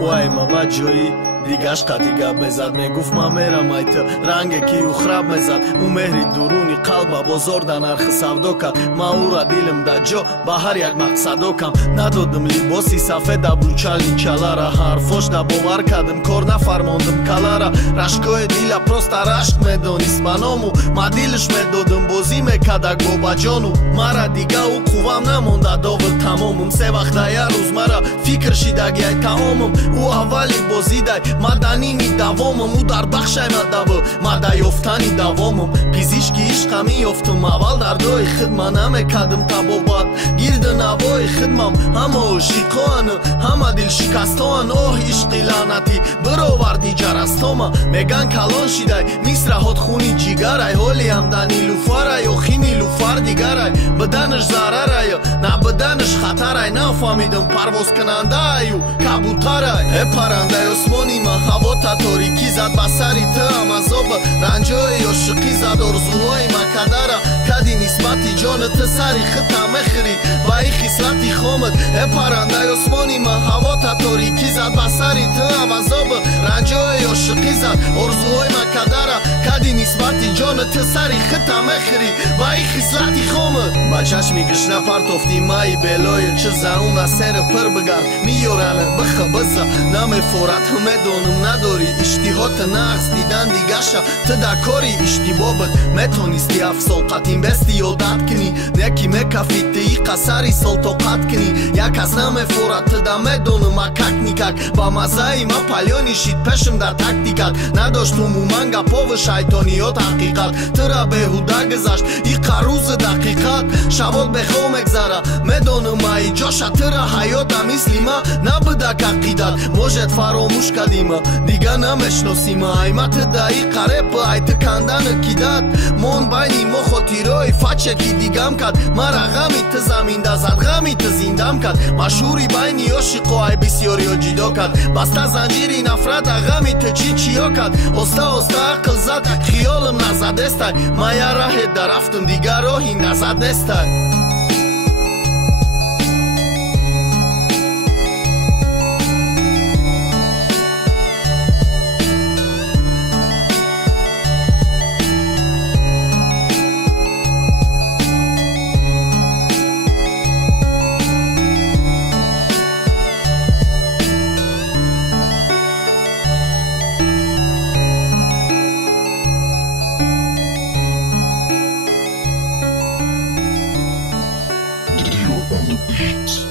وای ماما جویی دیگش قطیگه بزد میگفت ما میرم ایتا رنگ کی او خراب میزد او مهری درونی قلب بازار در نرخ سودا کرد ما او را دیلم در جا با هر یک مقصدو کم ندادم لباسی سفید بروچال چالا را حرفاش در باور کردم کار نفرماندم کلا را رشکای دیل پروست رشک میدانیست بنامو ما دیلش میدادم بازی میکدک بابا جانو مرا دیگه او قوام نمونده داول تمامم سه وقت یه روز مرا فکر شیدگی تمامم او اولی بازی دای مدنی دوامم او در بخشای مدبو مده یافتنی دوامم پیزیشکی عشقمی یافتم اول در دوی خدمه نمیکدم تبابت گرد نوای خدمم همه عشقان همه دل شکستان اوه عشقی لعنتی برآوردی جرستاما میگن کلان شیدای نیست رهات خونی جیگرای حالی همدنی لوفرای و خینی لوفر دیگرای بدنش ضررای نه بدنش خطرای نفهمیدم پرواز کننده ایو کبوترای پرنده اسمانی ما هوا تا تاریکی زد بسری تو هم عذاب رنجای عاشقی زد آرزوهای ما کدره کدی نسبتی جان تو سری خطا مخری با ای خسلتی خامد پرنده اسمانی ما هوا تا تاریکی زد بسری تو هم عذاب رنجای عاشقی زد آرزوهای ما کدره کدی نسبتی جان تو سری خطا مخری با ای خسلتی خامد با چشمی گشنه پرتافتی مای بلای چه زون از سر پر بگرد میارن بخه بزا نمی فورت همه دانم نداری اشتیهات نقص دیدن دیگه شا تو در کاری اشتباه بد میتونستی افسال قطیم بستی یادت کنی نکی میکفیتی ای قصری سلطاقت کنی یک از نمی فورت تو در میدانم اکک نیکک با مزایی ما پلیانی شید پشم در تکتیکت نداشتم اومنگا پاو شیطانیات حقیقت تو را بهوده گذشت ای قروز دقیقت شبات بخوا مگذره میدانم ای جاشا تو را حیات مثلی ما نبوده که عقیدت موجت فراموش کردیم دیگه نمیشناسیم ایمت دایی قریب ایت کندن کیدت مون بینی ما خاطیرای فچه کی دیگم کد مرا غمی تو زمین ده زد غمی تو زندم کد مشهوری بینی عاشقای بسیاری ها جدا کد بسته زنجیری نفرت غمی تو چیا کد استه عقل زد خیالم نزد استای ما یه راه درفتم دیگه راهی نزد نستای on the beat.